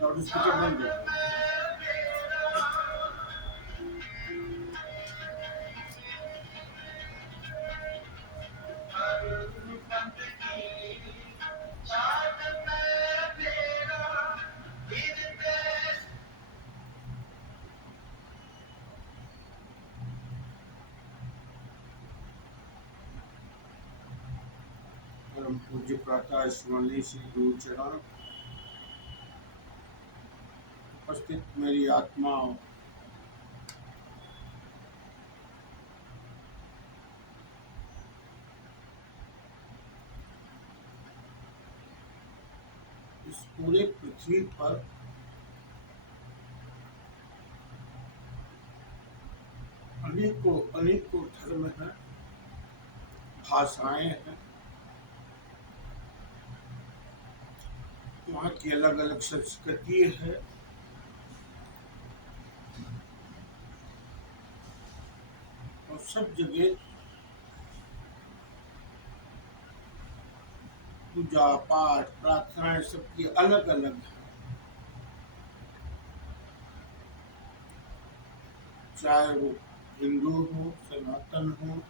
Loud speaker बंद कर। परम पूज्य प्रातः स्मरणीय श्री गुरु चरण उपस्थित मेरी आत्मा इस पूरे पृथ्वी पर अनेकों अनेकों धर्म हैं, भाषाएं हैं, वहाँ की अलग अलग संस्कृति है। और सब जगह पूजा पाठ प्रार्थनाएं सबकी अलग अलग है। चाहे वो हिंदू हो, सनातन हो,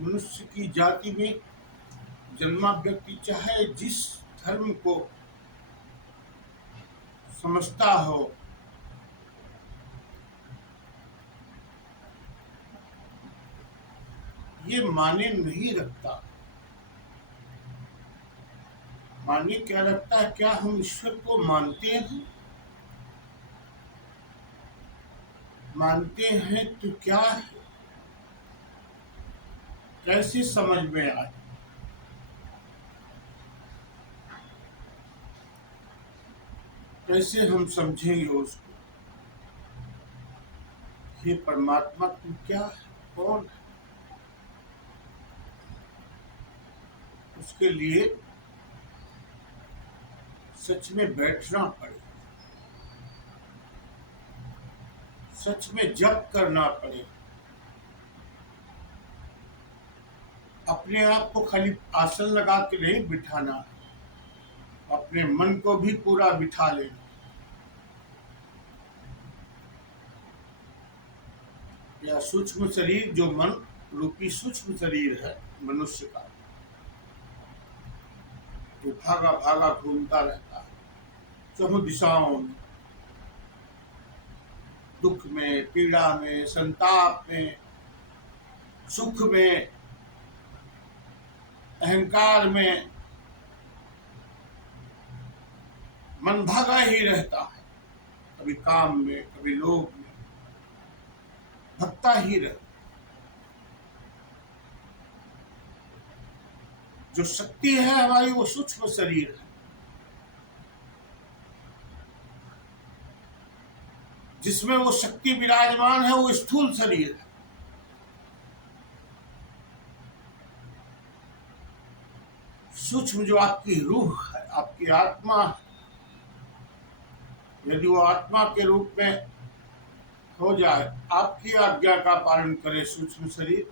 मनुष्य की जाति में जन्मा व्यक्ति चाहे जिस धर्म को समझता हो, ये माने नहीं रखता। माने क्या रखता है? क्या हम ईश्वर को मानते हैं? मानते हैं तो क्या है? कैसे समझ में आए? कैसे हम समझेंगे उसको? ये परमात्मा तू क्या है? कौन है? उसके लिए सच में बैठना पड़े, सच में जप करना पड़े। अपने आप को खाली आसन लगा के नहीं बिठाना, अपने मन को भी पूरा बिठा लेना। यह सूक्ष्म शरीर जो मन रूपी सूक्ष्म शरीर है मनुष्य का, वो भागा भागा घूमता रहता है चहुं दिशाओं में, दुख में, पीड़ा में, संताप में, सुख में, अहंकार में मन भागा ही रहता है। कभी काम में, कभी लोभ में, भटकता ही रहता। जो शक्ति है हमारी वो सूक्ष्म शरीर है, जिसमें वो शक्ति विराजमान है वो स्थूल शरीर है। सूक्ष्म जो आपकी रूह है, आपकी आत्मा है, यदि वो आत्मा के रूप में हो जाए, आपकी आज्ञा का पालन करे सूक्ष्म शरीर,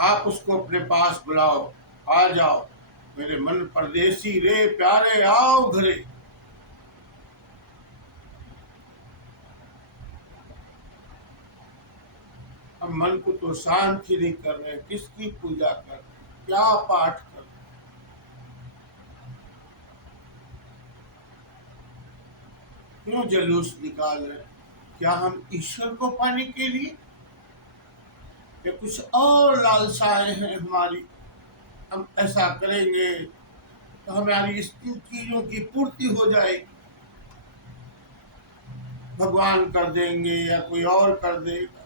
आप उसको अपने पास बुलाओ, आ जाओ मेरे मन परदेसी रे प्यारे आओ घरे। हम मन को तो शांत ही नहीं कर रहे, किसकी पूजा कर रहे, क्या पाठ कर रहे, क्यों जलूस निकाल रहे? क्या हम ईश्वर को पाने के लिए, या कुछ और लालसाएं हैं हमारी? हम ऐसा करेंगे तो हमारी इस चीजों की पूर्ति हो जाएगी, भगवान कर देंगे या कोई और कर देगा।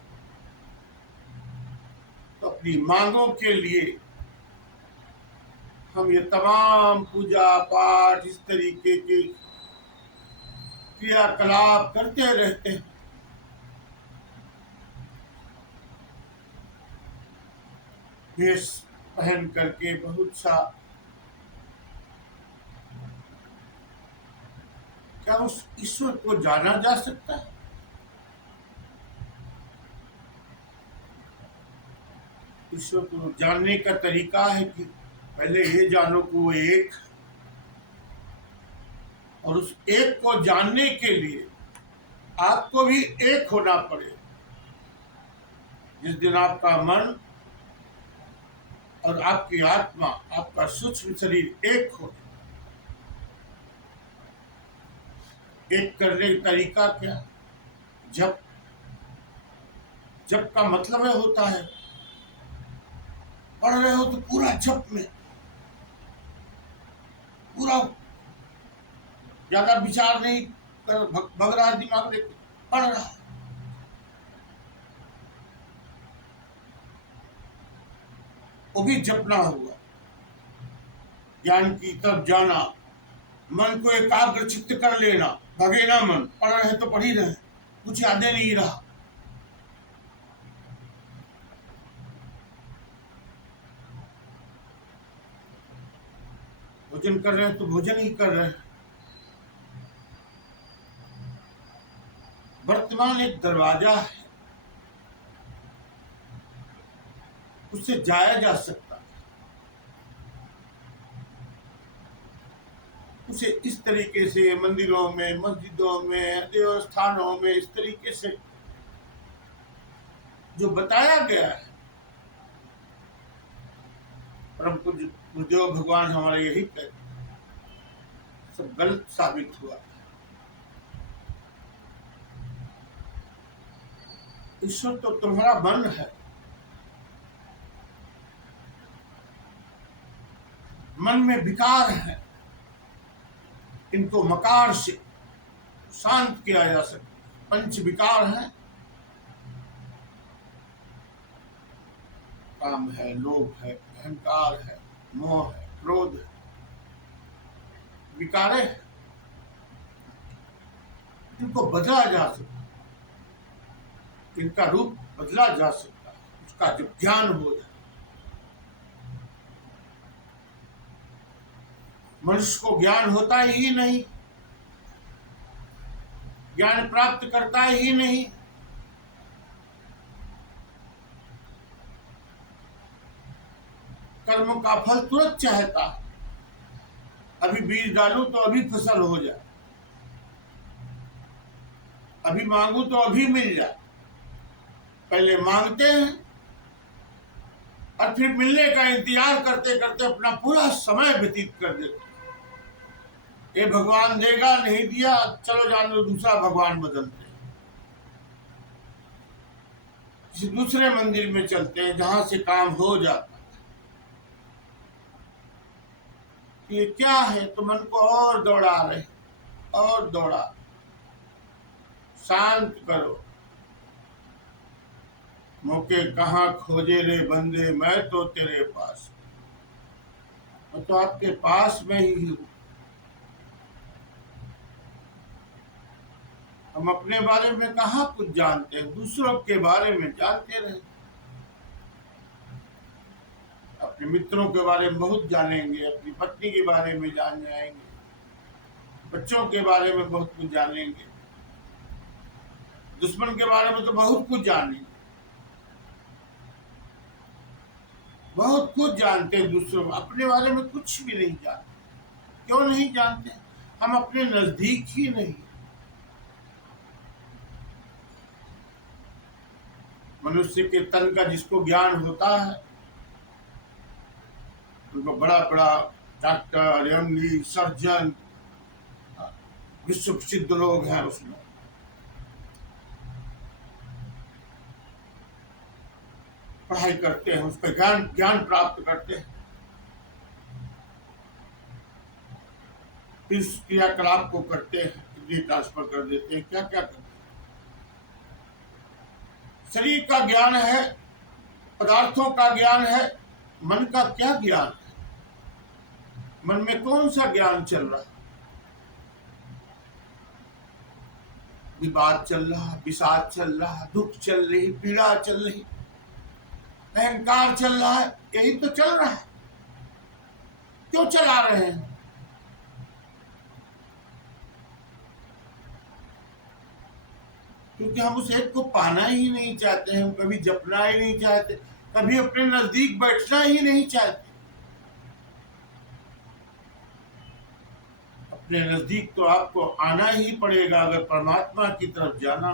तो अपनी मांगों के लिए हम ये तमाम पूजा पाठ इस तरीके के क्रियाकलाप करते रहते हैं। वेश पहन करके बहुत सा, क्या उस ईश्वर को जाना जा सकता है? ईश्वर को जानने का तरीका है कि पहले ये जानो कि वो एक, और उस एक को जानने के लिए आपको भी एक होना पड़े। जिस दिन आपका मन और आपकी आत्मा, आपका सूक्ष्म शरीर एक हो, एक करने का तरीका क्या? जब जप का मतलब है होता है, पढ़ रहे हो तो पूरा जप में, पूरा ज्यादा विचार नहीं कर, भग रहा दिमाग लेके पढ़ रहा है। वो भी जपना होगा। ज्ञान की तरफ जाना, मन को एकाग्र चित्त कर लेना, भगे ना मन, पढ़ रहे तो पढ़ ही रहे, कुछ याद नहीं रहा। भोजन कर रहे हैं तो भोजन ही कर रहे हैं। वर्तमान एक दरवाजा है, उससे जाया जा सकता है। उसे इस तरीके से मंदिरों में, मस्जिदों में, देवस्थानों में इस तरीके से जो बताया गया है, परम पूज्य गुरुदेव भगवान हमारे यही कहते, सब गलत साबित हुआ। ईश्वर तो तुम्हारा मन है। मन में विकार है, इनको मकार से शांत किया जा सकता। पंच विकार है, काम है, लोभ है, अहंकार है, मोह है, क्रोध है, विकारे है। इनको बदला जा सकता, इनका रूप बदला जा सकता है, उसका जब ज्ञान हो जाए। मनुष्य को ज्ञान होता ही नहीं, ज्ञान प्राप्त करता ही नहीं। कर्म का फल तुरंत चाहता है, अभी बीज डालूं तो अभी फसल हो जाए, अभी मांगू तो अभी मिल जाए। पहले मांगते हैं और फिर मिलने का इंतजार करते करते अपना पूरा समय व्यतीत कर देते। ये भगवान देगा, नहीं दिया चलो जान लो, दूसरा भगवान बदलते हैं, किसी दूसरे मंदिर में चलते हैं जहां से काम हो जाता। ये क्या है? तो मन को और दौड़ा रहे, और दौड़ा। शांत करो। मौके कहाँ खोजे रे बंदे, मैं तो तेरे पास, मैं तो आपके पास में ही हूँ। हम अपने बारे में कहाँ कुछ जानते हैं, दूसरों के बारे में जानते रहे। अपने मित्रों के बारे में बहुत जानेंगे, अपनी पत्नी के बारे में जान जाएंगे, बच्चों के बारे में बहुत कुछ जानेंगे, दुश्मन के बारे में तो बहुत कुछ जानेंगे। बहुत कुछ जानते हैं दूसरों, अपने बारे में कुछ भी नहीं जानते। क्यों नहीं जानते? हम अपने नजदीक ही नहीं। मनुष्य के तन का जिसको ज्ञान होता है, उनको बड़ा बड़ा डॉक्टर, एमडी, सर्जन, विश्व प्रसिद्ध लोग हैं, उसमें पढ़ाई करते हैं, उसका ज्ञान ज्ञान प्राप्त करते हैं, फिर क्रियाकलाप को करते हैं, ट्रांसफर कर देते हैं, क्या क्या करते हैं। शरीर का ज्ञान है, पदार्थों का ज्ञान है, मन का क्या ज्ञान है? मन में कौन सा ज्ञान चल रहा है? विवाद चल रहा, विषाद चल रहा, दुख चल रही, पीड़ा चल रही, अहंकार चल रहा है, यही तो चल रहा है। क्यों चला रहे हैं? क्योंकि हम उस एक को पाना ही नहीं चाहते हैं, हम कभी जपना ही नहीं चाहते। कभी अपने नजदीक बैठना ही नहीं चाहते। अपने नजदीक तो आपको आना ही पड़ेगा अगर परमात्मा की तरफ जाना।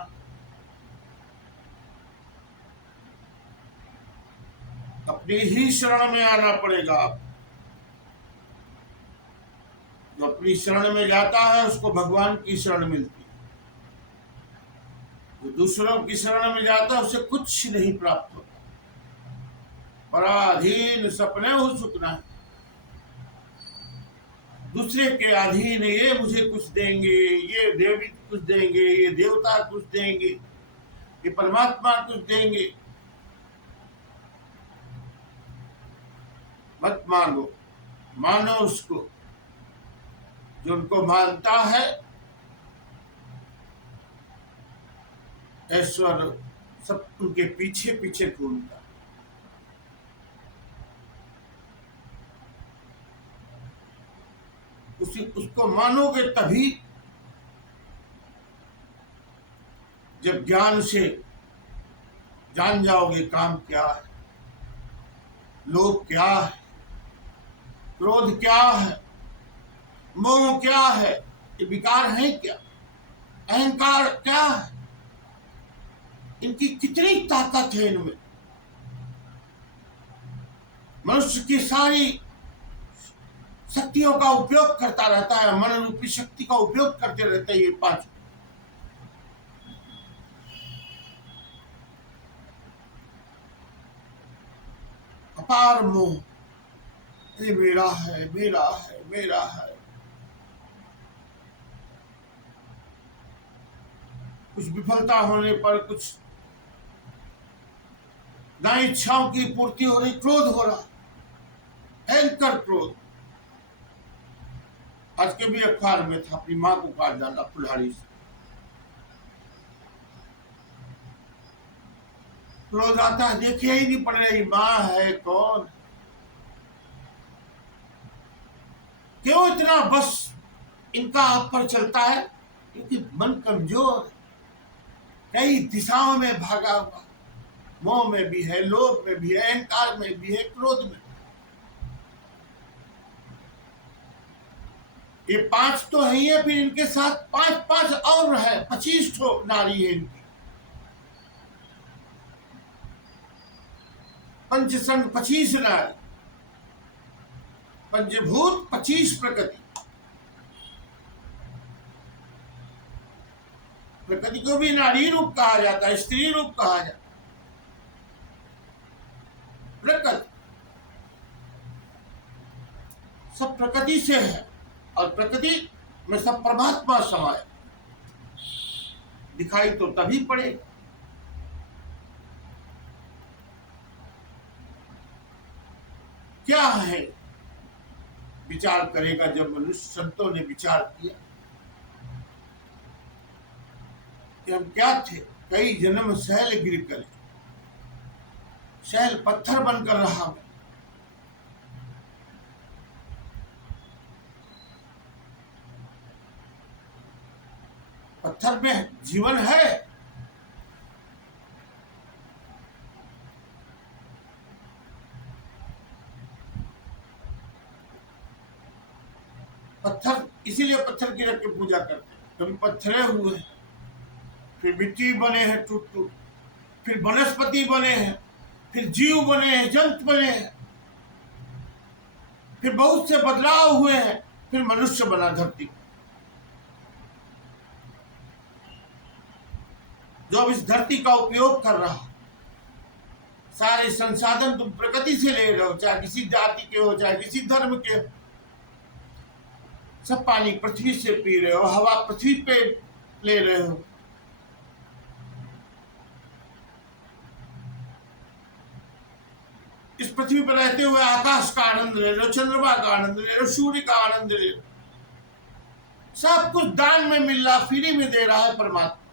अपनी ही शरण में आना पड़ेगा। आप जो अपनी शरण में जाता है उसको भगवान की शरण मिलती है। जो दूसरों की शरण में जाता है उसे कुछ नहीं प्राप्त होता। पराधीन सपने हो सुखना है। दूसरे के अधीन, ये मुझे कुछ देंगे, ये देवी कुछ देंगे, ये देवता कुछ देंगे, ये परमात्मा कुछ देंगे। मत मांगो, मानो उसको। जो उनको मानता है ऐश्वर्य सब उनके पीछे पीछे घूमता। उसको मानोगे तभी जब ज्ञान से जान जाओगे काम क्या है, लोभ क्या है, क्रोध क्या है, मोह क्या है, ये विकार है क्या, अहंकार क्या है, इनकी कितनी ताकत है इनमें। मनुष्य की सारी शक्तियों का उपयोग करता रहता है, मन रूपी शक्ति का उपयोग करते रहते हैं ये पांच। अपार मोह, ये मेरा है, मेरा है, मेरा है। कुछ विफलता होने पर, कुछ ना इच्छाओं की पूर्ति हो रही, क्रोध हो रहा, भयंकर क्रोध। आज के भी अखबार में था, अपनी मां को काट डाला कुल्हाड़ी से। क्रोध आता है, देखिए ही नहीं पड़ रही मां है कौन। क्यों इतना बस इनका आप पर चलता है? क्योंकि मन कमजोर, कई दिशाओं में भागा हुआ। मोह में भी है, लोभ में भी है, अहंकार में भी है, क्रोध में। ये पांच तो है ही है, फिर इनके साथ पांच पांच और है, 25 ठो नारी है इनकी। पंचसंग 25 नारी, पंचभूत 25 प्रकृति। प्रकृति को भी नारी रूप कहा जाता है, स्त्री रूप कहा जाता है। प्रकृति सब प्रकृति से है और प्रकृति में सब परमात्मा समाये। दिखाई तो तभी पड़ेगा। क्या है? विचार करेगा। जब मनुष्य संतों ने विचार किया कि हम क्या थे, कई जन्म शैल गिर कर, शैल पत्थर बनकर रहा। पत्थर में जीवन है। पत्थर इसीलिए पत्थर की रख के पूजा करते हैं। कभी पत्थरे हुए, फिर मिट्टी बने हैं टूट टूट, फिर वनस्पति बने हैं, फिर जीव बने हैं, जंतु बने हैं, फिर बहुत से बदलाव हुए हैं, फिर मनुष्य बना धरती। जो अब इस धरती का उपयोग कर रहा, सारे संसाधन तुम प्रकृति से ले रहे हो, चाहे किसी जाति के हो, चाहे किसी धर्म के हो। सब पानी पृथ्वी से पी रहे हो, हवा पृथ्वी पे ले रहे हो। इस पृथ्वी पर रहते हुए आकाश का आनंद ले लो, चंद्रमा का आनंद ले लो, सूर्य का आनंद ले लो। सब कुछ दान में मिल रहा, फ्री में दे रहा है परमात्मा।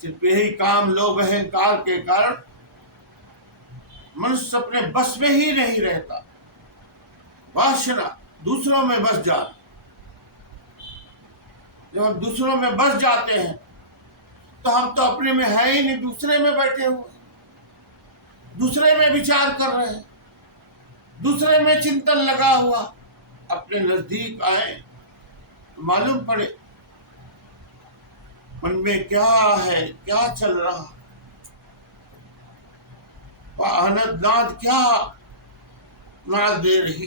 सिर्फ यही काम, लोभ अहंकार के कारण मनुष्य अपने बस में ही नहीं रहता। वासना, दूसरों में बस जाना। जब हम दूसरों में बस जाते हैं तो हम तो अपने में है ही नहीं, दूसरे में बैठे हुए, दूसरे में विचार कर रहे हैं, दूसरे में चिंतन लगा हुआ। अपने नजदीक आए तो मालूम पड़े मन में क्या है, क्या चल रहा, आनंद नाद क्या नाद दे रही।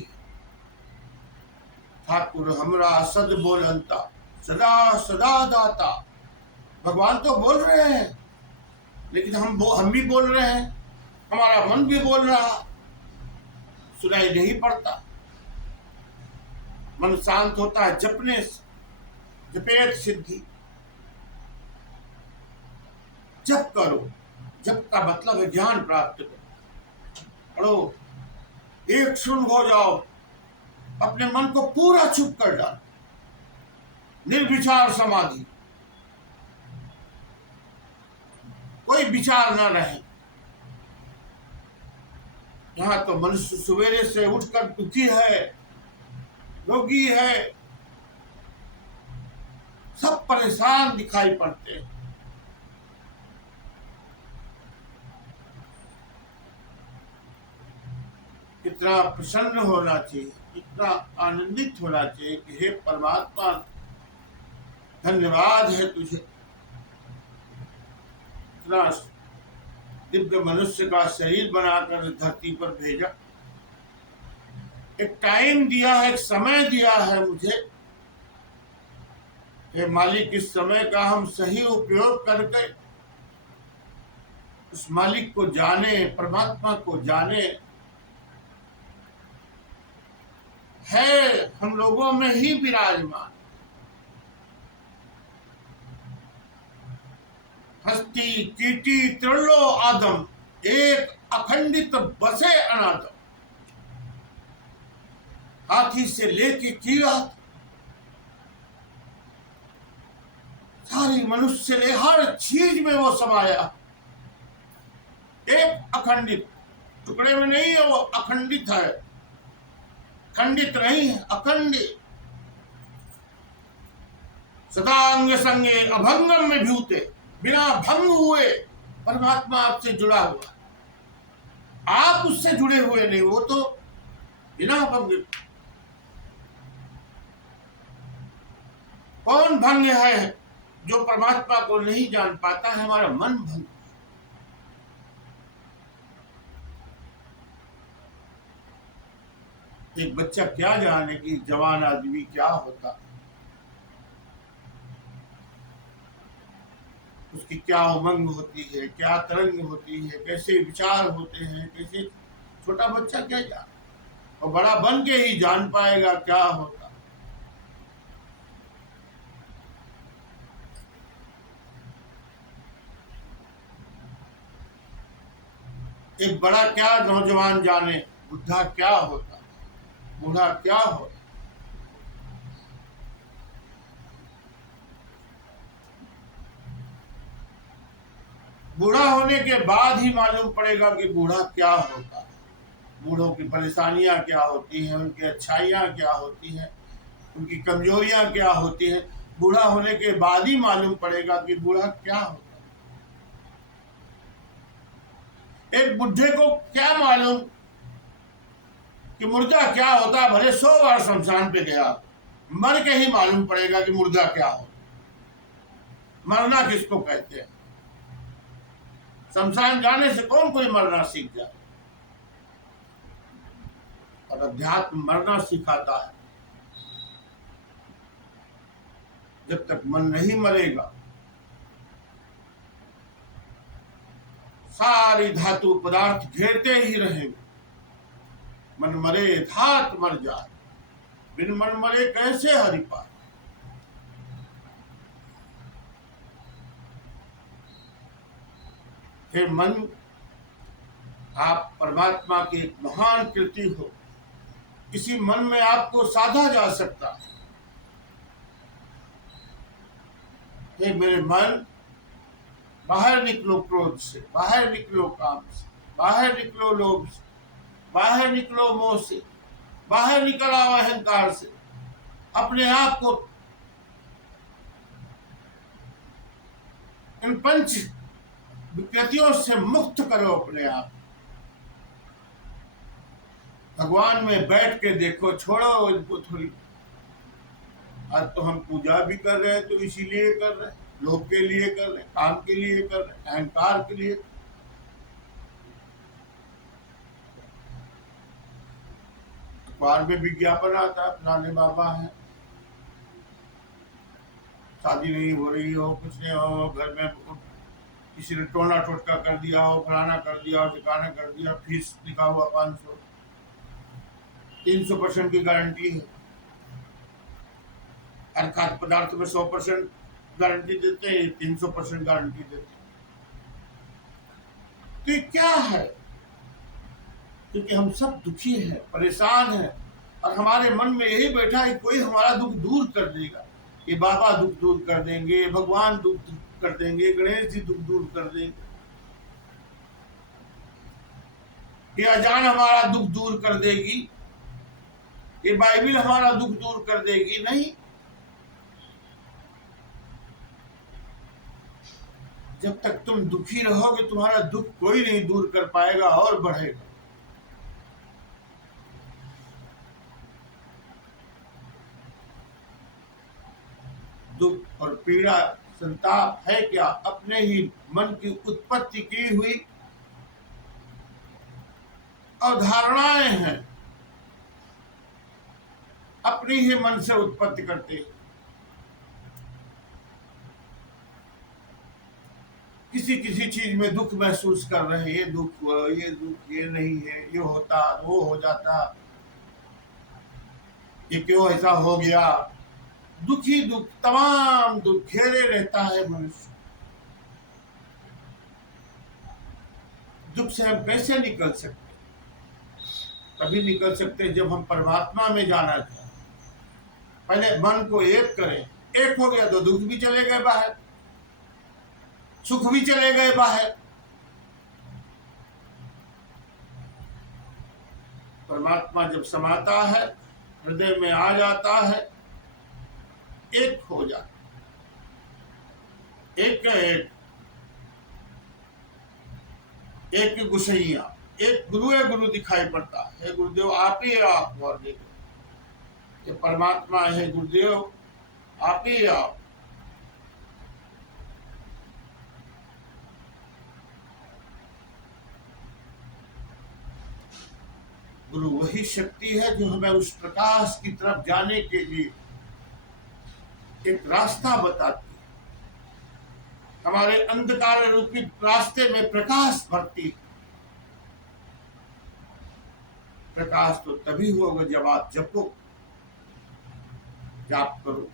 ठाकुर हमरा सद बोलंता, सदा सदा दाता। भगवान तो बोल रहे हैं, लेकिन हम भी बोल रहे हैं, हमारा मन भी बोल रहा, सुनाई नहीं पड़ता। मन शांत होता है जपने से, जपेत सिद्धि। जप करो, जप का मतलब है ज्ञान प्राप्त करो। पढ़ो, एक सुन हो जाओ, अपने मन को पूरा चुप कर डालो, निर्विचार समाधि, कोई विचार न रहे। यहां तो मनुष्य सवेरे से उठकर दुखी है, रोगी है, सब परेशान दिखाई पड़ते हैं। कितना प्रसन्न होना चाहिए, कितना आनंदित होना चाहिए कि हे परमात्मा, धन्यवाद है तुझे, इतना दिव्य मनुष्य का शरीर बनाकर धरती पर भेजा, एक टाइम दिया है, एक समय दिया है मुझे। हे मालिक, इस समय का हम सही उपयोग करके उस मालिक को जाने, परमात्मा को जाने। है हम लोगों में ही विराजमान, हस्ती कीटी त्रिलो आदम, एक अखंडित बसे अनादम। हाथी से लेके कीड़ा, सारी मनुष्य से ले हर चीज में वो समाया, एक अखंडित, टुकड़े में नहीं है वो, अखंडित है, खंडित नहीं है, अखंडित। सदांग संगे अभंगम में भूते, बिना भंग हुए परमात्मा आपसे जुड़ा हुआ, आप उससे जुड़े हुए नहीं, वो तो बिना भंग। कौन भंग है? जो परमात्मा को नहीं जान पाता है, हमारा मन भंग। एक बच्चा क्या जाने कि जवान आदमी क्या होता, उसकी क्या उमंग होती है, क्या तरंग होती है, कैसे विचार होते हैं, कैसे। छोटा बच्चा क्या जाने, और बड़ा बन के ही जान पाएगा क्या होता। एक बड़ा क्या नौजवान जाने बुढ़ा क्या होता, बूढ़ा क्या होता। बूढ़ा होने के बाद ही मालूम पड़ेगा कि बूढ़ा क्या होता है, बूढ़ों की परेशानियां क्या होती हैं, उनकी अच्छाइयां क्या होती हैं, उनकी कमजोरियां क्या होती हैं। बूढ़ा होने के बाद ही मालूम पड़ेगा कि बूढ़ा क्या होता है। एक बुढ़े को क्या मालूम कि मुर्दा क्या होता है, भले 100 बार शमशान पे गया, मर के ही मालूम पड़ेगा कि मुर्दा क्या होता। मरना किसको कहते हैं? शमशान जाने से कौन कोई मरना सीख जाए? और अध्यात्म मरना सिखाता है। जब तक मन नहीं मरेगा, सारी धातु पदार्थ घेरते ही रहेंगे। मन मरे धात मर जाए, बिन मन मरे कैसे हरि पाए। हे मन, आप परमात्मा की एक महान कृति हो, इसी मन में आपको साधा जा सकता है। हे मेरे मन, बाहर निकलो क्रोध से, बाहर निकलो काम से, बाहर निकलो लोभ से, बाहर निकलो मोह से, बाहर निकल आओ अहंकार से। अपने आप को इन पंच विकृतियों से मुक्त करो अपने आप। भगवान में बैठ के देखो, छोड़ो इनको थोड़ी। आज तो हम पूजा भी कर रहे हैं तो इसीलिए कर रहे हैं, लोग के लिए कर रहे हैं, काम के लिए कर रहे हैं, अहंकार के लिए। अखबार में विज्ञापन आता है, फलाने बाबा है, शादी नहीं हो रही हो, कुछ नहीं हो, घर में किसी ने टोना टोटका कर दिया हो, फलाना कर दिया हो, ठिकाना कर दिया, फीस लिखा हुआ 500, 300% की गारंटी है। हर खाद्य पदार्थ में 100% गारंटी देते हैं, 300% गारंटी देते हैं। तो ये क्या है? क्योंकि हम सब दुखी हैं, परेशान हैं, और हमारे मन में यही बैठा है कोई हमारा दुख दूर कर देगा। ये बाबा दुख दूर कर देंगे, भगवान दुख दूर कर देंगे, गणेश जी दुख दूर कर देंगे, ये अजान हमारा दुख दूर कर देगी, ये बाइबिल हमारा दुख दूर कर देगी। नहीं, जब तक तुम दुखी रहोगे तुम्हारा दुख कोई नहीं दूर कर पाएगा और बढ़ेगा। दुख और पीड़ा संताप है क्या? अपने ही मन की उत्पत्ति की हुई अवधारणाएं हैं, अपनी ही मन से उत्पत्ति करते हैं। किसी किसी चीज में दुख महसूस कर रहे हैं, ये दुख हुआ, ये दुख, ये नहीं है, ये होता, वो हो जाता, ये क्यों ऐसा हो गया। दुख ही दुख, तमाम दुख घेरे रहता है मनुष्य। दुख से हम कैसे निकल सकते? तभी निकल सकते जब हम परमात्मा में जाना चाहें। पहले मन को एक करें, एक हो गया तो दुख भी चले गए बाहर, सुख भी चले गए बाहर। परमात्मा जब समाता है, हृदय में आ जाता है, एक हो जाता, एक एक एक की गुसैया, एक गुरु दिखाई पड़ता है। गुरुदेव आप ही आप, और देखो ये परमात्मा है, गुरुदेव आप ही आप। गुरु वही शक्ति है जो हमें उस प्रकाश की तरफ जाने के लिए एक रास्ता बताती है, हमारे अंधकार रूपी रास्ते में प्रकाश भरती है। प्रकाश तो तभी होगा जब आप जपो, जाप करो,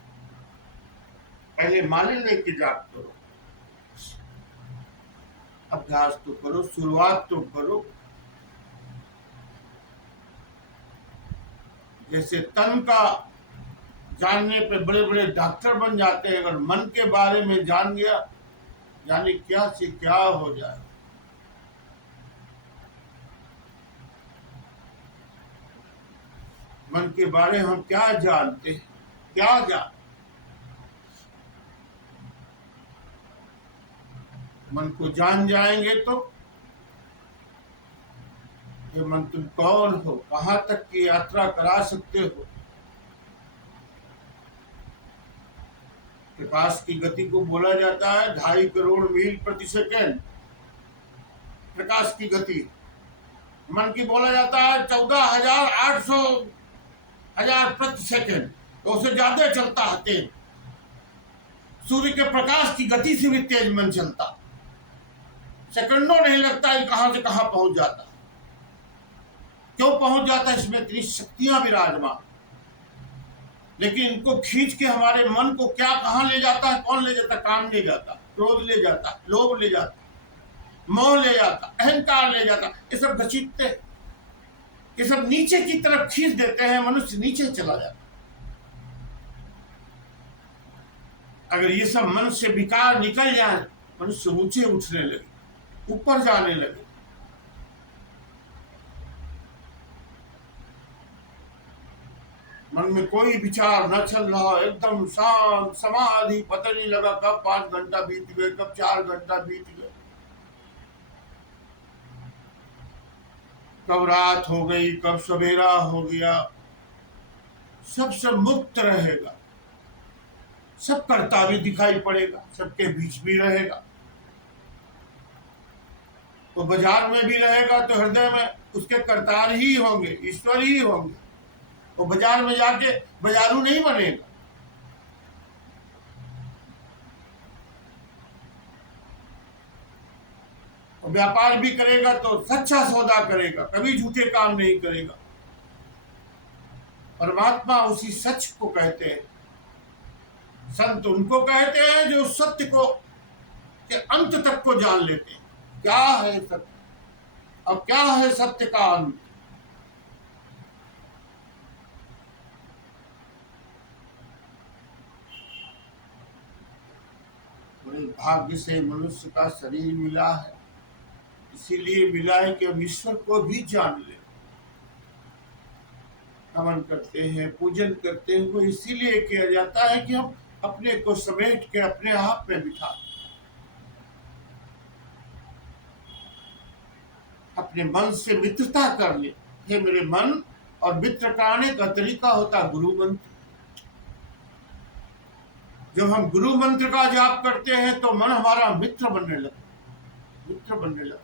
पहले माले लेके जाप करो, अभ्यास तो करो, शुरुआत तो करो। जैसे तन का जानने पे बड़े बड़े डॉक्टर बन जाते हैं, अगर मन के बारे में जान गया, जाने क्या से क्या हो जाए। मन के बारे में हम क्या जानते हैं, क्या जान? मन को जान जाएंगे तो ये मन तुम कौन हो, कहां तक की यात्रा करा सकते हो। प्रकाश की गति को बोला जाता है 2.5 करोड़ मील प्रति सेकेंड, प्रकाश की गति। मन की बोला जाता है 14,800 हजार प्रति सेकेंड, तो उससे ज्यादा चलता है तेज। सूर्य के प्रकाश की गति से भी तेज मन चलता, सेकंडों नहीं लगता ये कहां से कहां पहुंच जाता। क्यों पहुंच जाता? इसमें इतनी शक्तियां विराजमान, लेकिन इनको खींच के हमारे मन को क्या कहां ले जाता है? कौन ले जाता? काम ले जाता, क्रोध ले जाता, लोभ ले जाता, मोह ले जाता, अहंकार ले जाता। ये सब घसीटते, ये सब नीचे की तरफ खींच देते हैं, मनुष्य नीचे चला जाता। अगर ये सब मन से विकार निकल जाए, मनुष्य ऊंचे उठने लगे, ऊपर जाने लगे। मन में कोई विचार न चल रहा, एकदम शांत समाधि, पता नहीं लगा कब 5 घंटा बीत गए, कब 4 घंटा बीत गए, कब रात हो गई, कब सवेरा हो गया। सबसे मुक्त रहेगा, सब करता भी दिखाई पड़ेगा, सबके बीच भी रहेगा। तो बाजार में भी रहेगा तो हृदय में उसके करतार ही होंगे, ईश्वर ही होंगे। वो बाजार में जाके बाजारू नहीं बनेगा। और व्यापार भी करेगा तो सच्चा सौदा करेगा, कभी झूठे काम नहीं करेगा। परमात्मा उसी सच को कहते हैं। संत उनको कहते हैं जो सत्य को के अंत तक को जान लेते हैं। क्या है सत्य और क्या है सत्य का अंत। बड़े भाग्य से मनुष्य का शरीर मिला है, इसीलिए मिला है कि हम ईश्वर को भी जान ले। नमन करते हैं, पूजन करते हैं, वो इसीलिए किया जाता है कि हम अपने को समेट के अपने आप में बिठा, अपने मन से मित्रता कर ले। हे मेरे मन, और मित्र कराने का तरीका होता है गुरु मंत्र। जब हम गुरु मंत्र का जाप करते हैं तो मन हमारा मित्र बनने लगता, मित्र बनने लगता।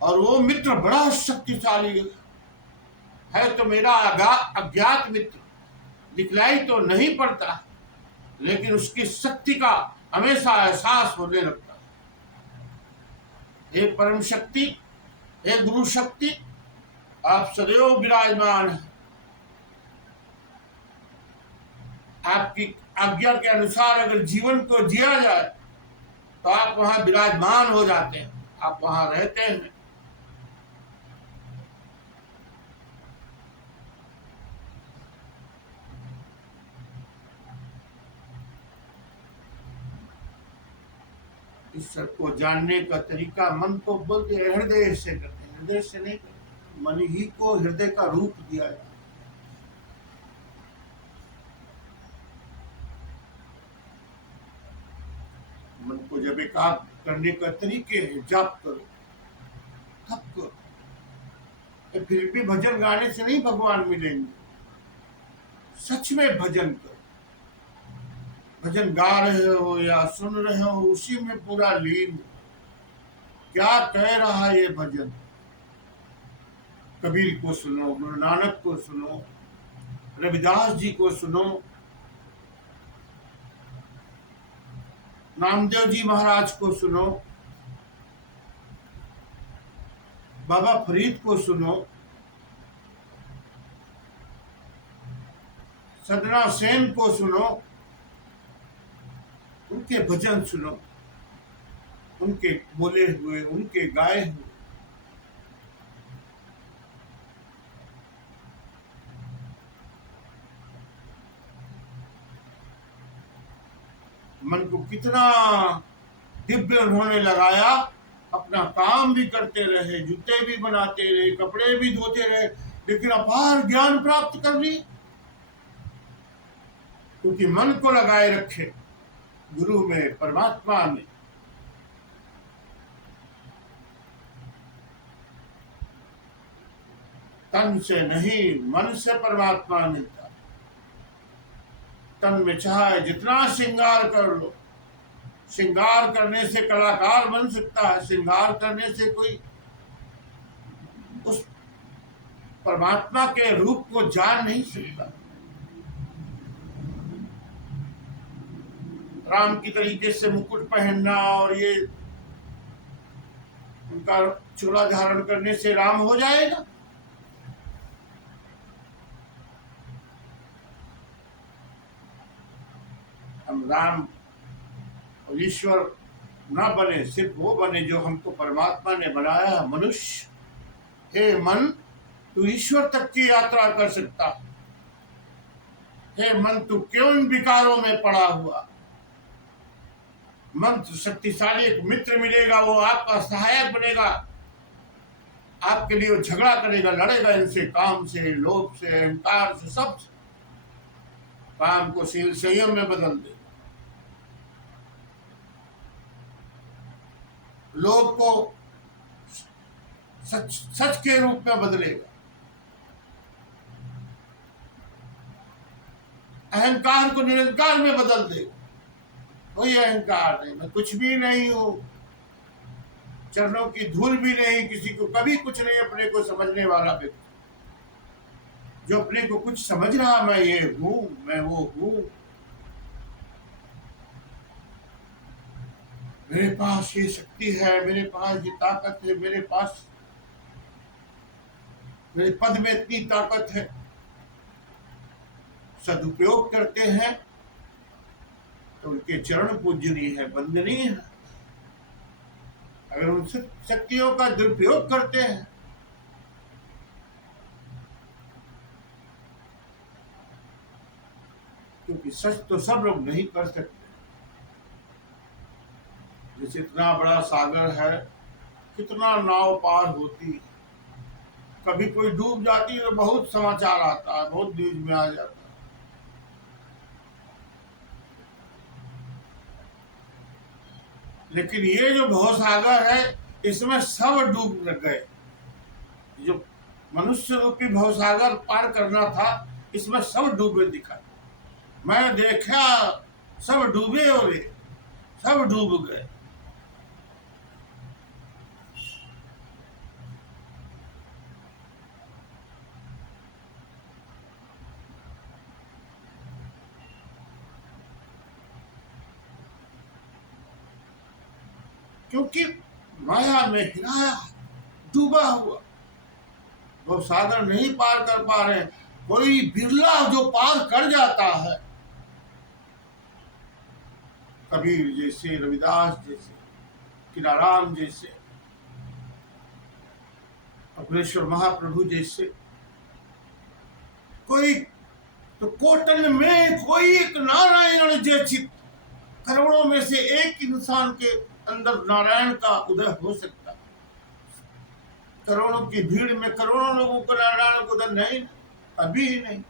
और वो मित्र बड़ा शक्तिशाली है। तो मेरा अज्ञात मित्र दिखलाई तो नहीं पड़ता, लेकिन उसकी शक्ति का हमेशा एहसास होने लगता। हे परम शक्ति, हे गुरु शक्ति, आप सदैव विराजमान हैं। आपकी आज्ञा के अनुसार अगर जीवन को जिया जाए तो आप वहां विराजमान हो जाते हैं, आप वहां रहते हैं। ईश्वर को जानने का तरीका मन को बोलते हैं हृदय से करते हैं, हृदय से नहीं करते। मन ही को हृदय का रूप दिया है। मन को जब एकाग्र करने का तरीके है, जाप करो, तप करो। फिर भी भजन गाने से नहीं भगवान मिलेंगे, सच में भजन करो। भजन गा रहे हो या सुन रहे हो, उसी में पूरा लीन। क्या कह रहा है ये भजन? कबीर को सुनो, गुरु नानक को सुनो, रविदास जी को सुनो, नामदेव जी महाराज को सुनो, बाबा फरीद को सुनो, सदना सेन को सुनो, उनके भजन सुनो, उनके बोले हुए, उनके गाए हुए। मन को कितना दिव्य उन्होंने लगाया, अपना काम भी करते रहे, जूते भी बनाते रहे, कपड़े भी धोते रहे, लेकिन अपार ज्ञान प्राप्त कर ली, क्योंकि मन को लगाए रखे गुरु में, परमात्मा में। तन से नहीं, मन से परमात्मा मिलता। तन में चाहे जितना श्रृंगार कर लो, श्रृंगार करने से कलाकार बन सकता है, श्रृंगार करने से कोई उस परमात्मा के रूप को जान नहीं सकता। राम की तरीके से मुकुट पहनना और ये उनका चोला धारण करने से राम हो जाएगा? हम राम और ईश्वर न बने, सिर्फ वो बने जो हमको परमात्मा ने बनाया है, मनुष्य। हे मन, तू ईश्वर तक की यात्रा कर सकता है। हे मन, तू क्यों इन विकारों में पड़ा हुआ? मंत्र शक्तिशाली एक मित्र मिलेगा, वो आपका सहायक बनेगा। आपके लिए वो झगड़ा करेगा, लड़ेगा इनसे, काम से, लोभ से, अहंकार से, सब से। काम को संयम में बदल देगा, लोभ को सच सच के रूप में बदलेगा, अहंकार को निरंकार में बदल देगा। कोई अहंकार नहीं, मैं कुछ भी नहीं हूं, चरणों की धूल भी नहीं, किसी को कभी कुछ नहीं, अपने को समझने वाला व्यक्ति, जो अपने को कुछ समझ रहा, मैं ये हूं, मैं वो हूं, मेरे पास ये शक्ति है, मेरे पास ये ताकत है, मेरे पास, मेरे पद में इतनी ताकत है, सदुपयोग करते हैं तो उनके चरण पूजनीय है, वंदनीय है। अगर उन शक्तियों का दुरुपयोग करते हैं क्योंकि सच तो सब लोग नहीं कर सकते। जैसे इतना बड़ा सागर है, कितना नाव पार होती है, कभी कोई डूब जाती है तो बहुत समाचार आता है, बहुत न्यूज में आ जाता है। लेकिन ये जो भवसागर है, इसमें सब डूब गए। जो मनुष्य रूपी भवसागर पार करना था, इसमें सब डूबे दिखा, मैं देखा सब डूबे हो रहे, सब डूब गए। क्योंकि माया में हिराया, डूबा हुआ, वो सागर नहीं पार कर पा रहे। कोई बिरला जो पार कर जाता है, कबीर जैसे, रविदास जैसे, किनाराम जैसे, अपनेश्वर महाप्रभु जैसे, कोई तो कोटन में कोई एक नारायण जैसी, करोड़ों में से एक इंसान के अंदर नारायण का उदय हो सकता है। करोड़ों की भीड़ में करोड़ों लोगों को नारायण का उदय नहीं, अभी ही नहीं।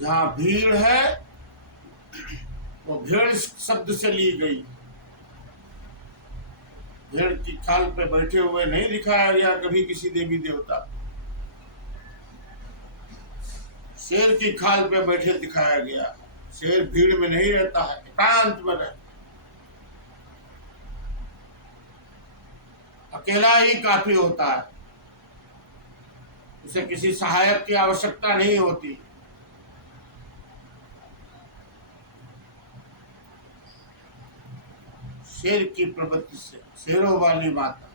जहां भीड़ है वो भेड़ शब्द से ली गई, भेड़ की खाल पे बैठे हुए नहीं दिखाया गया कभी किसी देवी देवता, शेर की खाल पे बैठे दिखाया गया। शेर भीड़ में नहीं रहता है, एकांत में रहता, अकेला ही काफी होता है, उसे किसी सहायक की आवश्यकता नहीं होती। शेर की प्रवृत्ति से, शेरों वाली माता,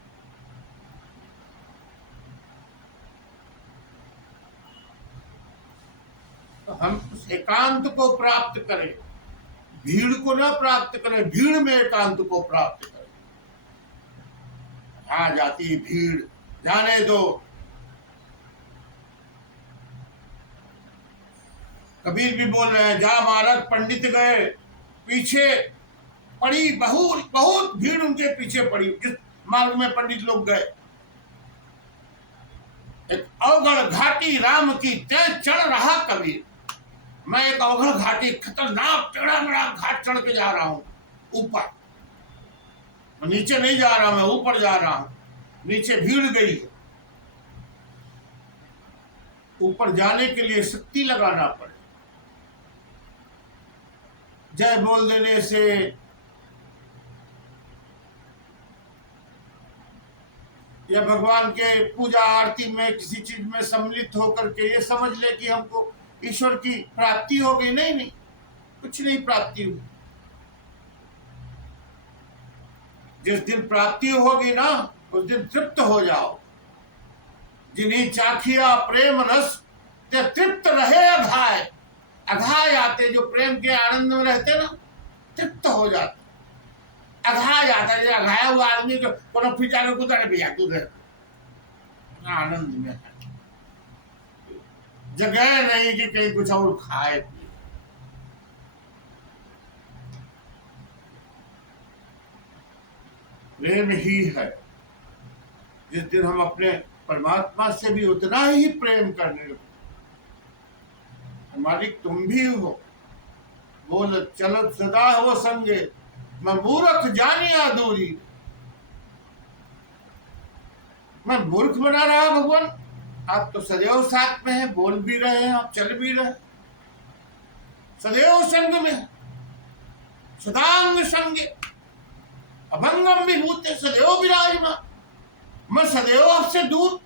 तो हम उस एकांत को प्राप्त करें, भीड़ को ना प्राप्त करें, भीड़ में एकांत को प्राप्त करें। आ जाती भीड़, जाने दो। कबीर भी बोल रहे हैं, जा महाराज पंडित गए पीछे पड़ी, बहुत बहुत भीड़ उनके पीछे पड़ी, जिस मार्ग में पंडित लोग गए। एक अवगढ़ घाटी राम की तय चढ़ रहा कबीर, मैं एक अवगढ़ घाटी, खतरनाक टेढ़ा मेढ़ा घाट चढ़ के जा रहा हूं ऊपर, नीचे नहीं जा रहा, मैं ऊपर जा रहा हूं, नीचे भीड़ गई है। ऊपर जाने के लिए शक्ति लगाना पड़े, जय बोल देने से, या भगवान के पूजा आरती में किसी चीज में सम्मिलित होकर के ये समझ ले कि हमको ईश्वर की प्राप्ति हो गई। नहीं नहीं, कुछ नहीं प्राप्ति हुई। जिस दिन प्राप्ति होगी ना, उस दिन तृप्त हो जाओ। जिन्हीं चाखिया प्रेम रस ते तृप्त रहे अघाय, अघाय आते जो प्रेम के आनंद में रहते ना, तृप्त हो जाते। अघा जाता है, अघाया हुआ आदमी को कोनो फिजा को कुछ भैया तू आनंद में है, जगह नहीं कि कहीं कुछ और खाए पिए। प्रेम ही है, जिस दिन हम अपने परमात्मा से भी उतना ही प्रेम करने लगे, मालिक तुम भी हो, बोल चलो सदा हो संगे, मैं मूर्ख जानिया दूरी। मैं मूर्ख बना रहा भगवान, आप तो सदैव साथ में हैं, बोल भी रहे हैं, आप चल भी रहे, सदैव संग में, सदांग संगे, अभंगम विभूते, सदैव विराजमान। मैं सदैव आपसे दूर,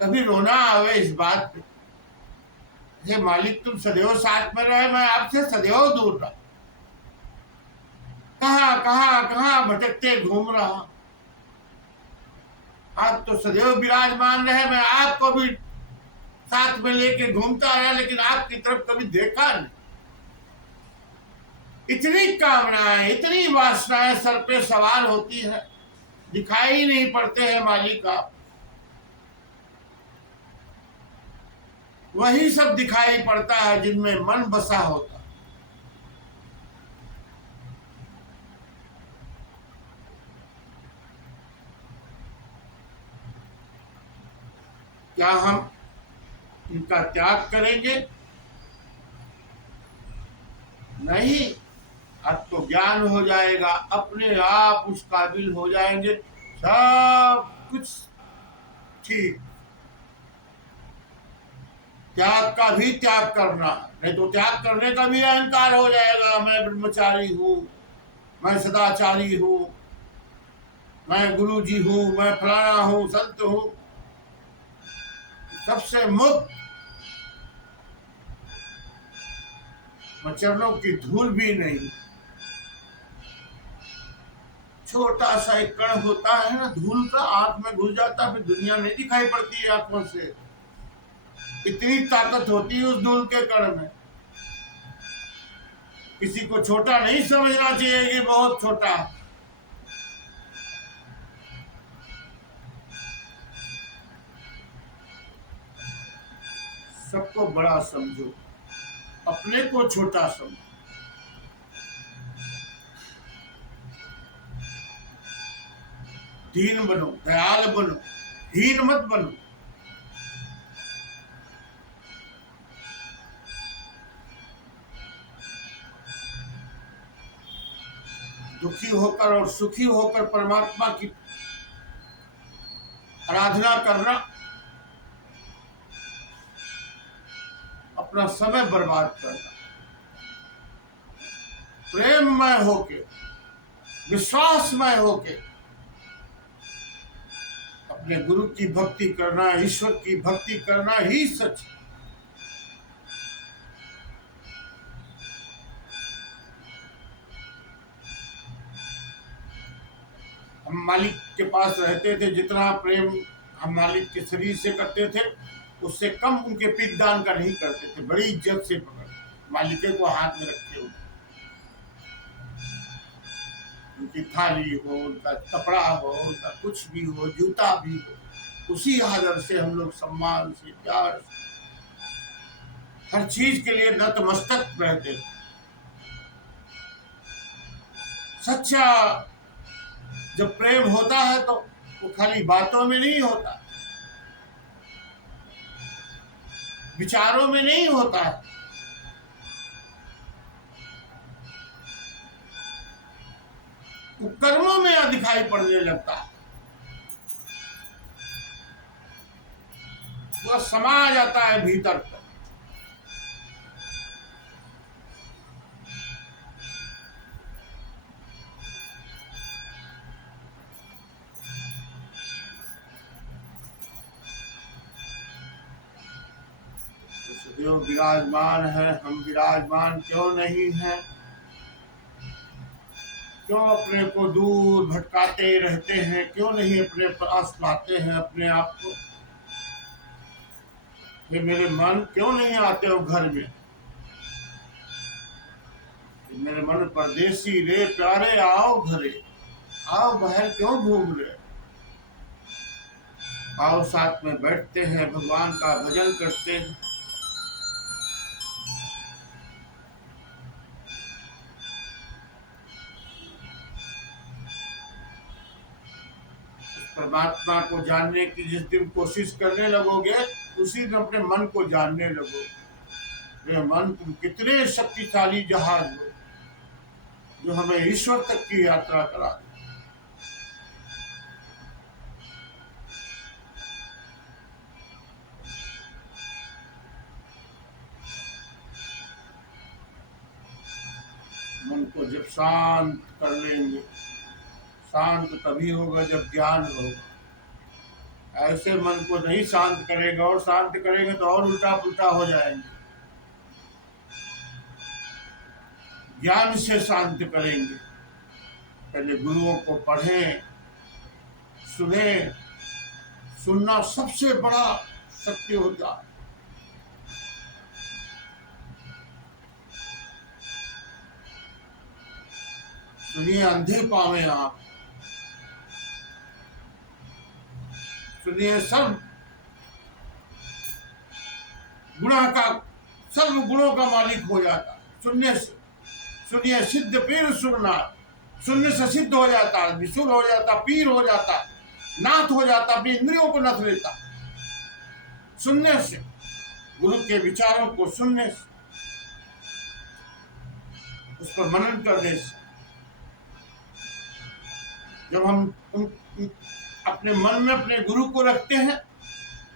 कभी रोना आवे इस बात पे, हे मालिक तुम सदैव साथ में रहे, मैं आपसे सदैव दूर रहा, कहां कहां कहां भटकते घूम रहा। आप तो सदैव विराजमान रहे, मैं आपको भी साथ में लेके घूमता रहा, लेकिन आपकी तरफ कभी देखा नहीं। इतनी कामनाएं, इतनी वासनाएं सर पे सवार होती है, दिखाई नहीं पड़ते हैं मालिक आप। वही सब दिखाई पड़ता है जिनमें मन बसा होता। क्या हम इनका त्याग करेंगे? नहीं, अब तो ज्ञान हो जाएगा, अपने आप उस काबिल हो जाएंगे, सब कुछ ठीक। त्याग का भी त्याग करना, नहीं तो त्याग करने का भी अहंकार हो जाएगा, मैं ब्रह्मचारी हूँ, मैं सदाचारी हूँ, मैं गुरु जी हूँ, मैं फलाना हूँ, संत हूँ, सबसे मुक्त। मैं चरणों की धूल भी नहीं, छोटा सा एक कण होता है ना धूल का, आंख में घुस जाता, फिर दुनिया नहीं दिखाई पड़ती है आंखों से, इतनी ताकत होती है उस धूल के कण में। किसी को छोटा नहीं समझना चाहिए कि बहुत छोटा, सबको बड़ा समझो, अपने को छोटा समझो। दीन बनो, दयाल बनो, हीन मत बनो। दुखी होकर और सुखी होकर परमात्मा की आराधना करना, अपना समय बर्बाद करना। प्रेममय होके, विश्वासमय होके अपने गुरु की भक्ति करना, ईश्वर की भक्ति करना ही सच है। हम मालिक के पास रहते थे, जितना प्रेम हम मालिक के शरीर से करते थे, उससे कम उनके पिंडदान का नहीं करते थे। बड़ी इज्जत से पकड़ मालिक को हाथ में रखे हुए, उनकी थाली हो, उनका कपड़ा हो, उनका कुछ भी हो, जूता भी हो, उसी आदर से हम लोग सम्मान से, प्यार से, हर चीज के लिए नतमस्तक रहते थे। सच्चा जब प्रेम होता है तो वो खाली बातों में नहीं होता, विचारों में नहीं होता है, वो कर्मों में दिखाई पड़ने लगता है, वह समा जाता है भीतर तक। सदैव विराजमान है, हम विराजमान क्यों नहीं हैं? क्यों अपने को दूर भटकाते रहते हैं? क्यों नहीं अपने पास लाते हैं अपने आप को? ये मेरे मन क्यों नहीं आते हो घर में? मेरे मन परदेसी रे प्यारे आओ घरे, आओ बाहर क्यों घूम रहे? आओ साथ में बैठते हैं, भगवान का भजन करते हैं। परमात्मा को जानने की जिस दिन कोशिश करने लगोगे, उसी दिन अपने मन को जानने लगोगे। ये मन तुम कितने शक्तिशाली जहाज हो जो हमें ईश्वर तक की यात्रा करा दे। मन को जब शांत कर लेंगे, शांत तभी होगा जब ज्ञान होगा। ऐसे मन को नहीं शांत करेगा, और शांत करेंगे तो और उल्टा पुल्टा हो जाएंगे। ज्ञान से शांत करेंगे। पहले गुरुओं को पढ़ें, सुने। सुनना सबसे बड़ा सत्य होता है। सुनिए, अंधे पावे आप। सुनिए, सब गुणों का मालिक हो जाता। सुनने से, सुनिए, सिद्ध पीर सुनना। सुनने से सिद्ध हो जाता, विशुद्ध हो जाता, पीर हो जाता, नाथ हो जाता, अपनी इंद्रियों को नथ लेता। सुनने से, गुरु के विचारों को सुनने से, उस पर मनन करने से, जब हम अपने मन में अपने गुरु को रखते हैं,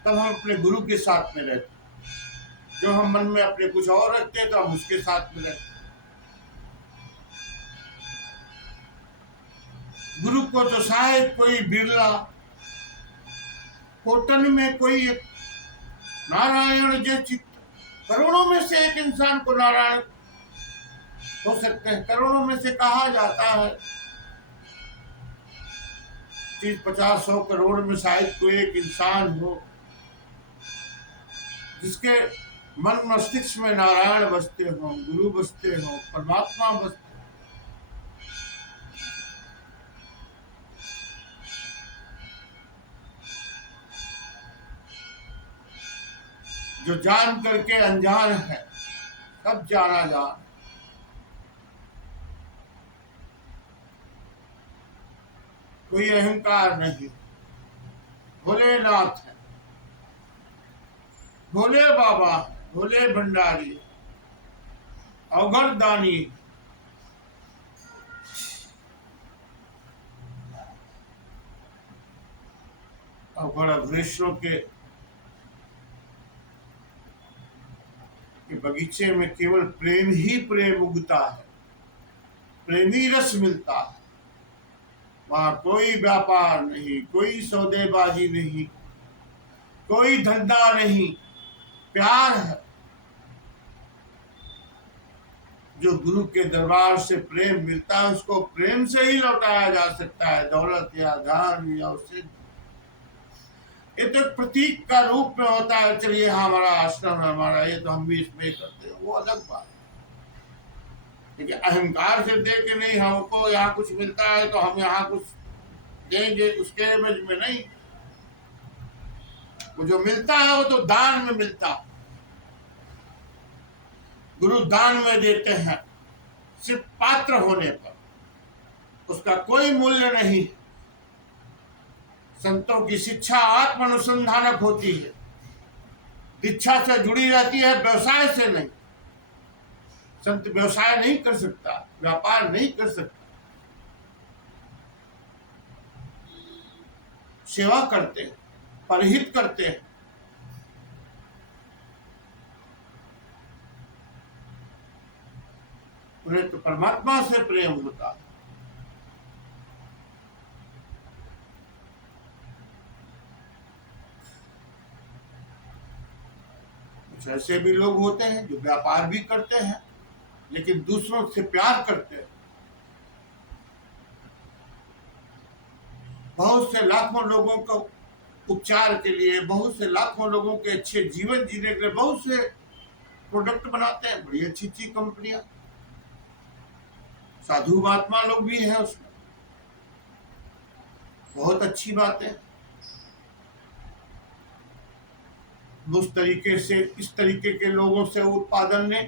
तब हम अपने गुरु के साथ में रहते हैं। जब हम मन में अपने कुछ और रखते हैं, तो हम उसके साथ में रहते हैं। गुरु को तो शायद कोई बिरला, कोटन में कोई एक नारायण जैसी, करोड़ों में से एक इंसान को नारायण हो सकते हैं। करोड़ों में से कहा जाता है 30-50-100 करोड़ में शायद कोई एक इंसान हो जिसके मन मस्तिष्क में नारायण बसते हो, गुरु बसते हो, परमात्मा बसते। जो जान करके अनजान है, सब जाना जान। कोई अहंकार नहीं। भोलेनाथ है, भोले बाबा, भोले भंडारी, अवघड़ दानी। अवघड़ अघरेश्वरों के बगीचे में केवल प्रेम ही प्रेम उगता है, प्रेम ही रस मिलता है। वहां कोई व्यापार नहीं, कोई सौदेबाजी नहीं, कोई धंधा नहीं, प्यार है। जो गुरु के दरबार से प्रेम मिलता है, उसको प्रेम से ही लौटाया जा सकता है, दौलत या धन या उससे। ये तो एक प्रतीक का रूप में होता है। चलिए, हमारा आश्रम है, हमारा ये, तो हम भी इसमें करते हैं, वो अलग बात है। लेकिन अहंकार से दे के नहीं, हमको यहाँ कुछ मिलता है तो हम यहाँ कुछ देंगे, उसके एवज में नहीं। वो जो मिलता है वो तो दान में मिलता है। गुरु दान में देते हैं, सिर्फ पात्र होने पर। उसका कोई मूल्य नहीं। संतों की शिक्षा आत्म अनुसंधानक होती है, दीक्षा से जुड़ी रहती है, व्यवसाय से नहीं। संत व्यवसाय नहीं कर सकता, व्यापार नहीं कर सकता। सेवा करते हैं, परहित करते हैं। उन्हें तो परमात्मा से प्रेम होता है। कुछ ऐसे भी लोग होते हैं जो व्यापार भी करते हैं, लेकिन दूसरों से प्यार करते हैं। बहुत से लाखों लोगों को उपचार के लिए, बहुत से लाखों लोगों के अच्छे जीवन जीने के लिए बहुत से प्रोडक्ट बनाते हैं, बड़ी अच्छी अच्छी कंपनियां। साधु महात्मा लोग भी हैं उसमें, बहुत अच्छी बात है। उस तरीके से, इस तरीके के लोगों से उत्पादन ने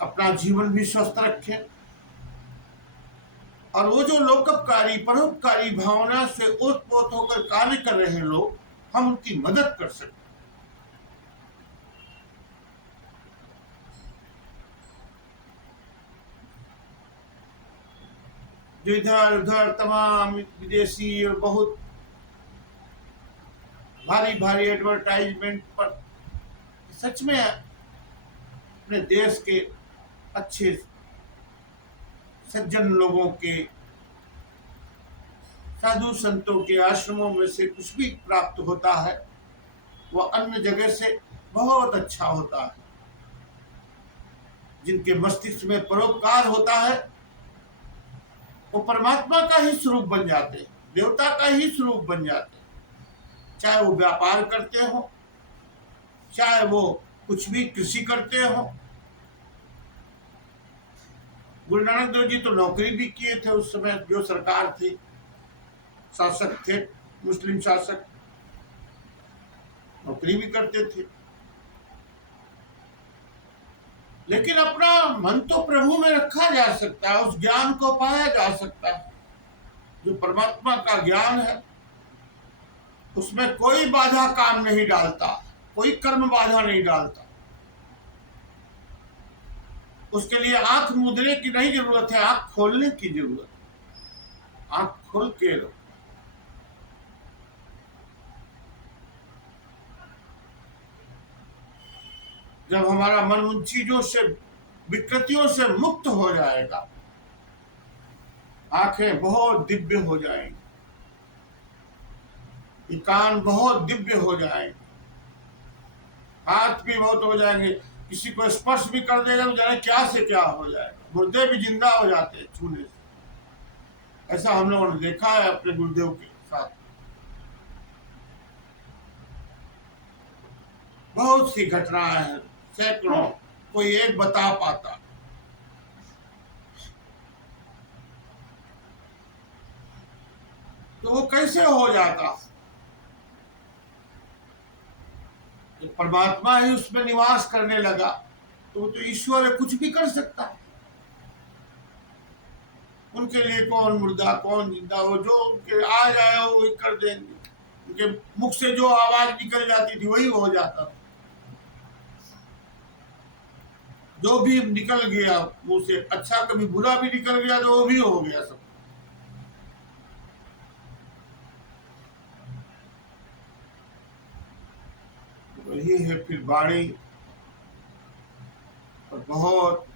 अपना जीवन भी स्वस्थ रखे। और वो जो लोकपकारी परोपकारी भावना से ओतप्रोत होकर कार्य कर रहे हैं लोग, हम उनकी मदद कर सकते। जो इधर उधर तमाम विदेशी और बहुत भारी भारी एडवर्टाइजमेंट पर सच में अपने देश के अच्छे सज्जन लोगों के, साधु संतों के आश्रमों में से कुछ भी प्राप्त होता है, वह अन्य जगह से बहुत अच्छा होता है। जिनके मस्तिष्क में परोपकार होता है, वो परमात्मा का ही स्वरूप बन जाते हैं, देवता का ही स्वरूप बन जाते हैं। चाहे वो व्यापार करते हो, चाहे वो कुछ भी कृषि करते हो। गुरु नानक देव जी तो नौकरी भी किए थे उस समय, जो सरकार थी, शासक थे, मुस्लिम शासक, नौकरी भी करते थे। लेकिन अपना मन तो प्रभु में रखा जा सकता है, उस ज्ञान को पाया जा सकता है जो परमात्मा का ज्ञान है। उसमें कोई बाधा काम नहीं डालता, कोई कर्म बाधा नहीं डालता। उसके लिए आंख मूंदने की नहीं जरूरत है, आंख खोलने की जरूरत है। आंख खोल के रहो। जब हमारा मन उन चीजों से, विकृतियों से मुक्त हो जाएगा, आंखें बहुत दिव्य हो जाएंगी, कान बहुत दिव्य हो जाएंगे, हाथ भी बहुत हो जाएंगे। किसी को स्पर्श भी कर देगा तो जाने क्या से क्या हो जाएगा, गुर्दे भी जिंदा हो जाते हैं छूने से। ऐसा हम लोगों ने देखा है अपने गुरुदेव के साथ। बहुत सी घटनाएं हैं, सैकड़ों, कोई एक बता पाता। तो वो कैसे हो जाता? तो परमात्मा ही उसमें निवास करने लगा, तो वो तो ईश्वर है, कुछ भी कर सकता है। उनके लिए कौन मुर्दा कौन जिंदा, वो जो उनके आ जाए वो वही कर देंगे। उनके मुख से जो आवाज निकल जाती थी वही हो जाता था। जो भी निकल गया मुंह से, अच्छा कभी बुरा भी निकल गया तो वो भी हो गया सब। वही है फिर वाणी, और बहुत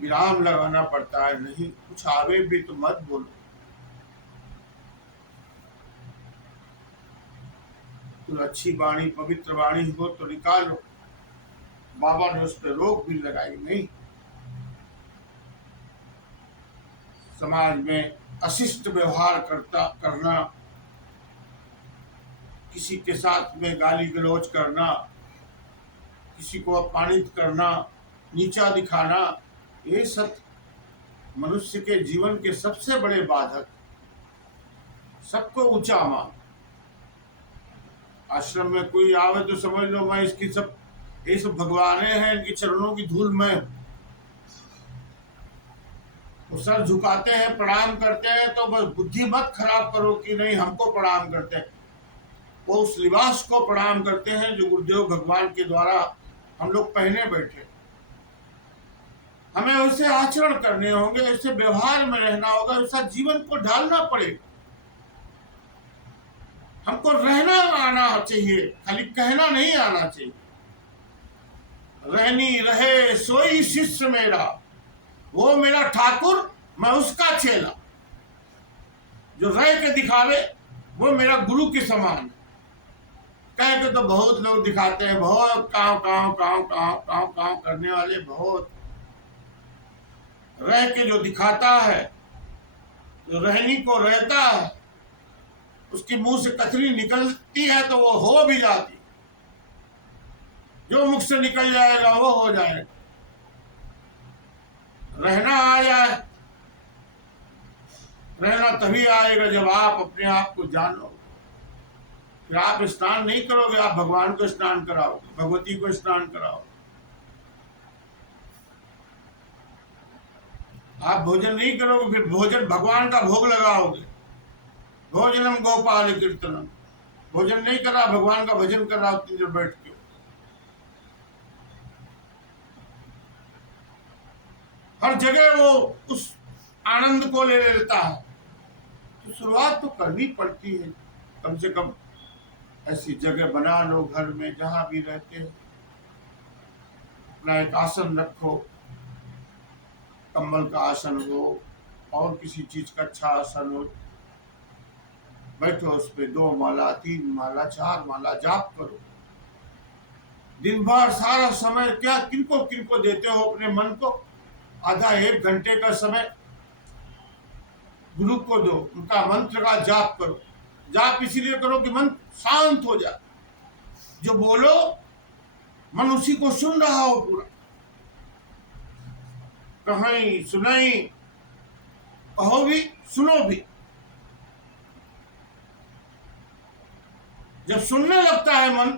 विराम लगाना पड़ता है। नहीं कुछ आवे भी तो मत बोलो। तो अच्छी वाणी, पवित्र वाणी हो तो निकालो। बाबा ने उस पर रोक भी लगाई नहीं। समाज में अशिष्ट व्यवहार करना, किसी के साथ में गाली गलौज करना, किसी को अपमानित करना, नीचा दिखाना, ये सब मनुष्य के जीवन के सबसे बड़े बाधक। सबको ऊंचा मान। आश्रम में कोई आवे तो समझ लो मैं इसकी सब, ये सब भगवाने हैं, इनके चरणों की धूल में। वो सर झुकाते हैं, प्रणाम करते हैं, तो बस बुद्धि मत खराब करो कि नहीं हमको प्रणाम करते हैं। वो उस लिबास को प्रणाम करते हैं जो गुरुदेव भगवान के द्वारा हम लोग पहने बैठे। हमें वैसे आचरण करने होंगे, ऐसे व्यवहार में रहना होगा, वैसा जीवन को ढालना पड़ेगा। हमको रहना आना चाहिए, खाली कहना नहीं आना चाहिए। रहनी रहे सोई शिष्य मेरा, वो मेरा ठाकुर मैं उसका चेला। जो रह के दिखावे वो मेरा गुरु के समान। कह के तो बहुत लोग दिखाते हैं, बहुत काव काव काव काव काव काव करने वाले बहुत। रह के जो दिखाता है, जो रहनी को रहता है, उसके मुंह से कथनी निकलती है तो वो हो भी जाती। जो मुख से निकल जाएगा वो हो जाएगा। रहना आ जाए, रहना तभी आएगा जब आप अपने आप को जानो। फिर आप स्नान नहीं करोगे, आप भगवान को स्नान कराओ, भगवती को स्नान कराओ। आप भोजन नहीं करोगे फिर भोजन भगवान का भोग लगाओगे। भोजनम गोपाल कीर्तनम, भोजन नहीं कर रहा, भगवान का भजन कर रहा उतनी देर बैठ के। हर जगह वो उस आनंद को ले लेता है। तो शुरुआत तो करनी पड़ती है, कम से कम ऐसी जगह बना लो घर में जहां भी रहते हो, अपना एक आसन रखो, कम्बल का आसन हो और किसी चीज का अच्छा आसन हो, बैठो उस पे 2 माला 3 माला 4 माला जाप करो। दिन भर सारा समय क्या किनको किनको देते हो अपने मन को? आधा 1 घंटे का समय गुरु को दो, उनका मंत्र का जाप करो। जाप इसीलिए करो कि मन शांत हो जाए, जो बोलो मन उसी को सुन रहा हो पूरा। कहीं सुनाई, कहो भी सुनो भी। जब सुनने लगता है मन,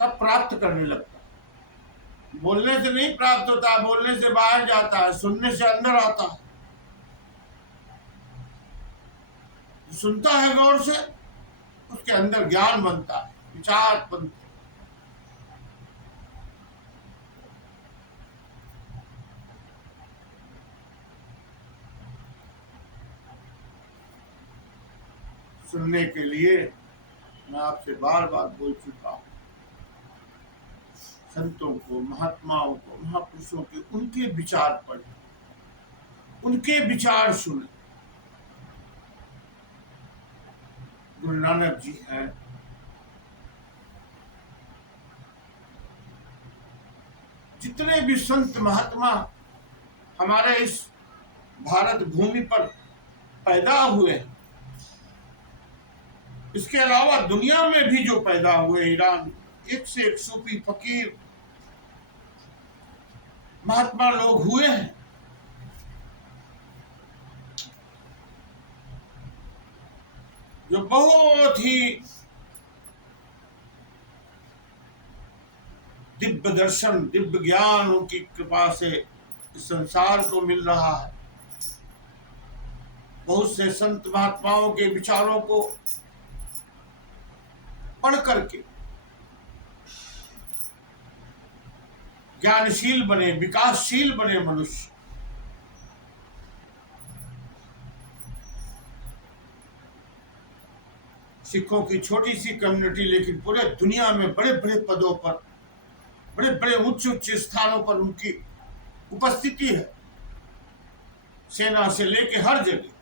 तब प्राप्त करने लगता है। बोलने से नहीं प्राप्त होता है, बोलने से बाहर जाता है, सुनने से अंदर आता है। सुनता है गौर से, उसके अंदर ज्ञान बनता है, विचार बनते हैं। सुनने के लिए मैं आपसे बार बार बोल चुका हूं, संतों को, महात्माओं को, महापुरुषों के उनके विचार पढ़े, उनके विचार सुने। गुरु नानक जी हैं, जितने भी संत महात्मा हमारे इस भारत भूमि पर पैदा हुए, इसके अलावा दुनिया में भी जो पैदा हुए, ईरान, एक से एक सूफी फकीर महात्मा लोग हुए हैं। जो बहुत ही दिव्य दर्शन, दिव्य ज्ञान उनकी कृपा से इस संसार को मिल रहा है। बहुत से संत महात्माओं के विचारों को पढ़ करके ज्ञानशील बने, विकासशील बने मनुष्य। सिखों की छोटी सी कम्युनिटी, लेकिन पूरे दुनिया में बड़े बड़े पदों पर, बड़े बड़े उच्च उच्च स्थानों पर उनकी उपस्थिति है। सेना से लेके हर जगह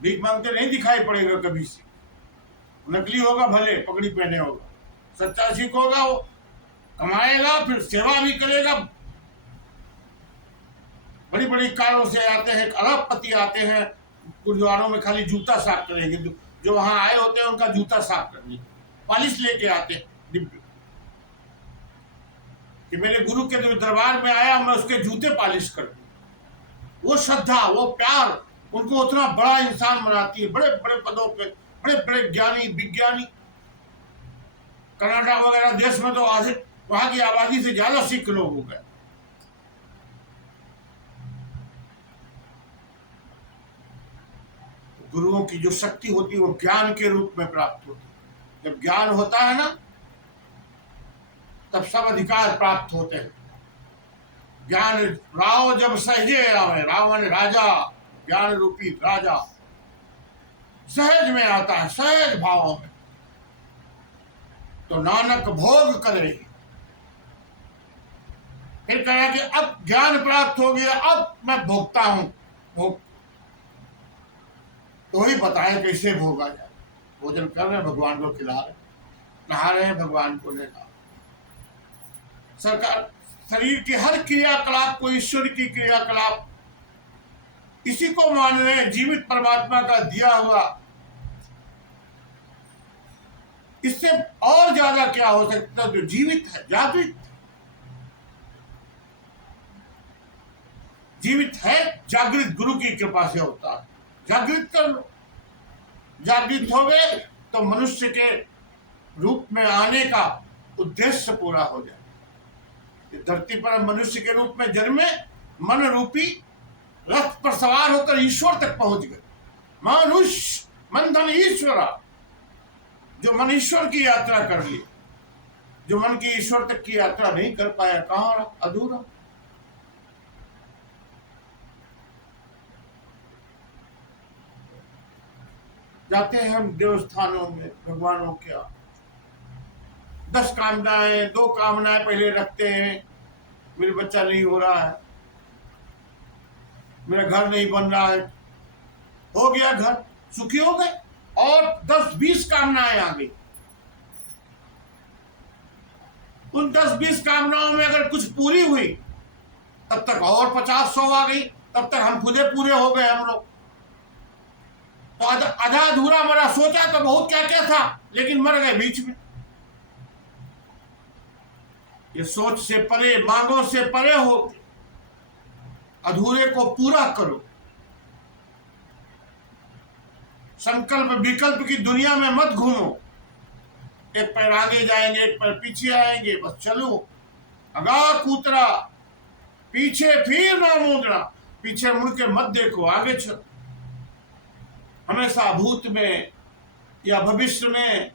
भीख मांगते नहीं दिखाई पड़ेगा कभी से। नकली होगा भले, पगड़ी पहने होगा, सच्चा सिख होगा, वो कमाएगा फिर सेवा भी करेगा। बड़ी बड़ी कारों से आते हैं, अरबपति आते हैं, गुरुद्वारों में खाली जूता साफ करेंगे। जो वहां आए होते हैं उनका जूता साफ करने, पॉलिश लेके आते हैं डिब्बे, कि मेरे गुरु के दरबार में आया, मैं उसके जूते पॉलिश कर दूं। वो श्रद्धा, वो प्यार उनको उतना बड़ा इंसान बनाती है। बड़े बड़े पदों पे बड़े बड़े ज्ञानी, विज्ञानी, कनाडा वगैरह देश में तो आधे वहां की आबादी से ज्यादा सिख लोग हो गए। गुरुओं की जो शक्ति होती है वो ज्ञान के रूप में प्राप्त होती है। जब ज्ञान होता है ना, तब सब अधिकार प्राप्त होते हैं। ज्ञान राव जब सहजे आवे, रावण राजा, ज्ञान रूपी राजा सहज में आता है, सहज भाव में। तो नानक भोग करे, फिर कहे कि अब ज्ञान प्राप्त हो गया, अब मैं भोगता हूं। भोग तो ही बताएं कैसे भोगा जाए। भोजन कर रहे हैं, भगवान को खिला रहे, नहा रहे हैं, भगवान को लेकर। सरकार शरीर के हर क्रियाकलाप को ईश्वर की क्रियाकलाप इसी को मान रहे हैं, जीवित परमात्मा का दिया हुआ। इससे और ज्यादा क्या हो सकता है? जो जीवित है, जागृत, जीवित है, जागृत गुरु की कृपा से होता है। जागृत कर लो, जागृत हो गए तो मनुष्य के रूप में आने का उद्देश्य पूरा हो जाए। धरती पर हम मनुष्य के रूप में जन्मे, मन रूपी रथ पर सवार होकर ईश्वर तक पहुंच गए। मनुष्य मंथन ईश्वरा, जो मन ईश्वर की यात्रा कर ली, जो मन की ईश्वर तक की यात्रा नहीं कर पाया, कहां रहा? अधूरा। जाते हैं हम देवस्थानों में, भगवानों के 10 कामनाएं, 2 कामनाएं पहले रखते हैं, मेरे बच्चा नहीं हो रहा है, मेरा घर नहीं बन रहा है, हो गया घर, सुखी हो गए, और 10-20 कामनाएं आ गई। उन 10-20 कामनाओं में अगर कुछ पूरी हुई, तब तक और 50-100 आ गई, तब तक हम खुदे पूरे हो गए हम लोग। तो आधा अधूरा मरा, सोचा तो बहुत क्या क्या था, लेकिन मर गए बीच में। ये सोच से परे, मांगों से परे हो, अधूरे को पूरा करो। संकल्प विकल्प की दुनिया में मत घूमो, एक पैर आगे जाएंगे, एक पैर पीछे आएंगे, बस चलो अगा कूतरा, पीछे फिर ना मुड़ना, पीछे मुड़ के मत देखो, आगे चलो। हमेशा भूत में या भविष्य में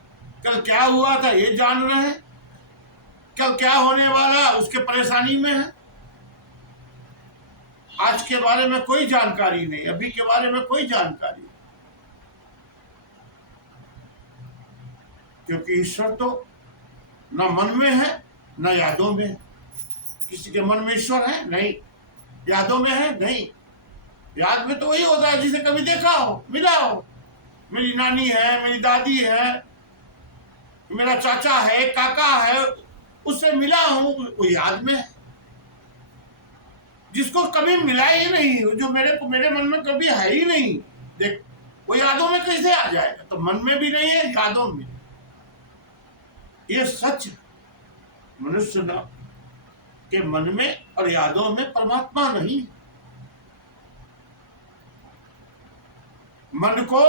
कल क्या हुआ था ये जान रहे हैं, कल क्या होने वाला उसके परेशानी में है। आज के बारे में कोई जानकारी नहीं, अभी के बारे में कोई जानकारी नहीं, क्योंकि ईश्वर तो न मन में है न यादों में है। किसी के मन में ईश्वर है नहीं, यादों में है नहीं। याद में तो वही होता है जिसे कभी देखा हो, मिला हो। मेरी नानी है, मेरी दादी है, मेरा चाचा है, काका है, उससे मिला हूं, वो याद में है। जिसको कभी मिला ही नहीं, जो मेरे मन में कभी है ही नहीं, देख वो यादों में कैसे आ जाएगा? तो मन में भी नहीं है, यादों में। ये सच है, मनुष्य न के मन में और यादों में परमात्मा नहीं। मन को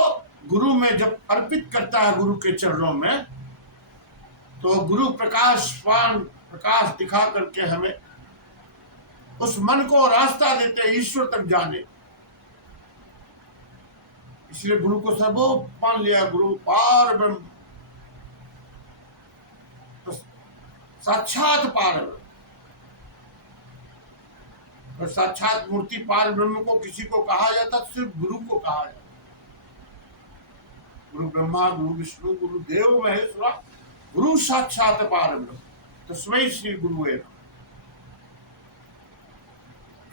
गुरु में जब अर्पित करता है, गुरु के चरणों में, तो गुरु प्रकाशवान प्रकाश दिखा करके हमें उस मन को रास्ता देते हैं ईश्वर तक जाने। इसलिए गुरु को सबो मान लिया, गुरु पार ब्रह्म, तो साक्षात पार ब्रह्म। और साक्षात मूर्ति पार ब्रह्म को किसी को कहा जाता, सिर्फ गुरु को कहा जाता। गुरु ब्रह्मा, गुरु विष्णु, गुरु देव महेश्वरा, गुरु साक्षात पार ब्रह्म, तस्मै श्री गुरुवे नमः।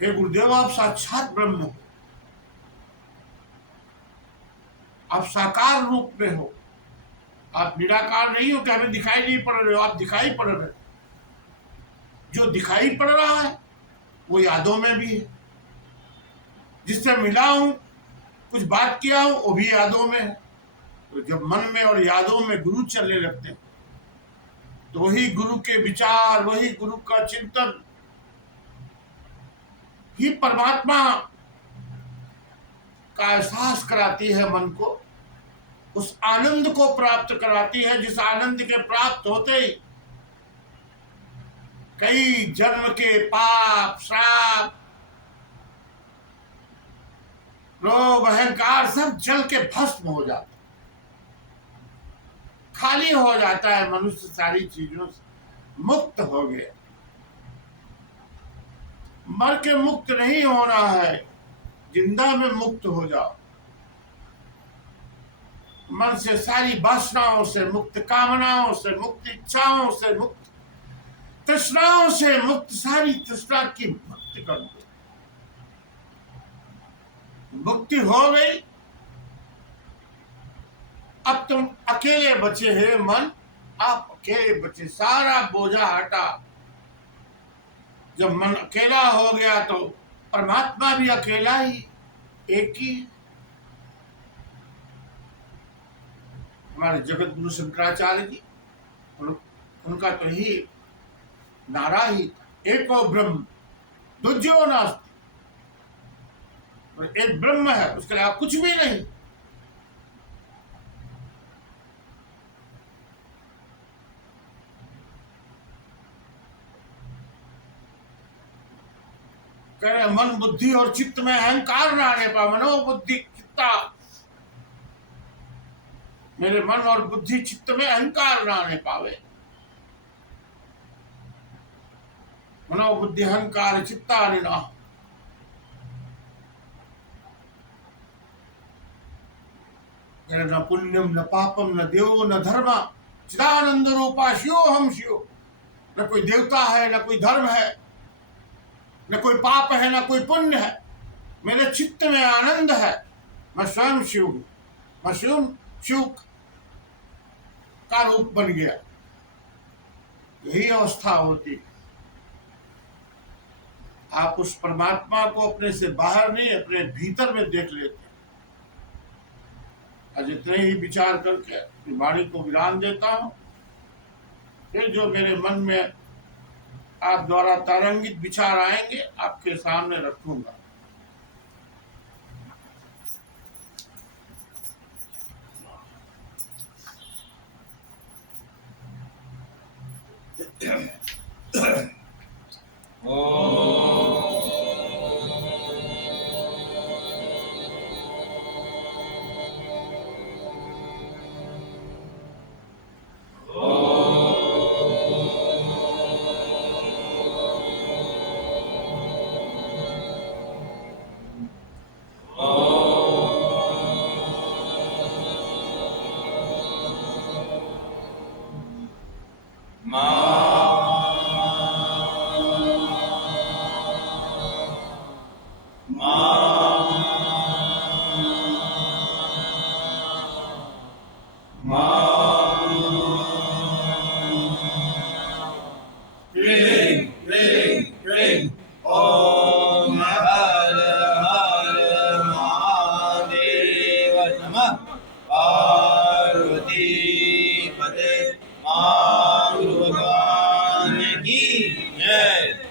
हे गुरुदेव, आप साक्षात ब्रह्म हो, आप साकार रूप में हो, आप निराकार नहीं हो कि हमें दिखाई नहीं पड़ रहे हो, आप दिखाई पड़ रहे हो। जो दिखाई पड़ रहा है वो यादों में भी है, जिससे मिला हूं, कुछ बात किया हूं, वो भी यादों में है। तो जब मन में और यादों में गुरु चलने लगते हैं, तो वही गुरु के विचार, वही गुरु का चिंतन ही परमात्मा का एहसास कराती है मन को, उस आनंद को प्राप्त कराती है, जिस आनंद के प्राप्त होते ही कई जन्म के पाप, श्राप, लोभ, अहंकार सब जल के भस्म हो जाते, खाली हो जाता है मनुष्य, सारी चीजों से मुक्त हो गया। मर के मुक्त नहीं होना है, जिंदा में मुक्त हो जाओ। मन से सारी वासनाओं से मुक्त, कामनाओं से मुक्त, इच्छाओं से मुक्त, तृष्णाओं से मुक्त, सारी तृष्णा की मुक्ति कर दो। मुक्ति हो गई, अब तुम अकेले बचे हैं मन, आप अकेले बचे, सारा बोझा हटा। जब मन अकेला हो गया तो परमात्मा भी अकेला ही, एक ही। हमारे जगत गुरु शंकराचार्य जी, उनका तो ही नारा ही था, एको ब्रह्म द्विजो नास्ति। एक ब्रह्म है, उसके अलावा कुछ भी नहीं। कह रहे मन बुद्धि और चित्त में अहंकार ना आने पावे। मनो बुद्धि चित्ता, मेरे मन और बुद्धि चित्त में अहंकार ना आने पावे। मनो बुद्धि अहंकार चित्ता निना, न पुण्यम न पापम न देवो न धर्म चिदानंद रूपा शिव हम शिव। न कोई देवता है न कोई धर्म है, न कोई पाप है न कोई पुण्य है, मेरे चित्त में आनंद है। मैं स्वयं शिव हूं, मैं स्वयं शिव का रूप बन गया। यही अवस्था होती। आप उस परमात्मा को अपने से बाहर नहीं, अपने भीतर में देख लेते। आज इतने ही विचार करके वाणी को विराम देता हूं। फिर जो मेरे मन में आप द्वारा तरंगित विचार आएंगे आपके सामने रखूंगा। पार्वती पते मां भगवान की जय।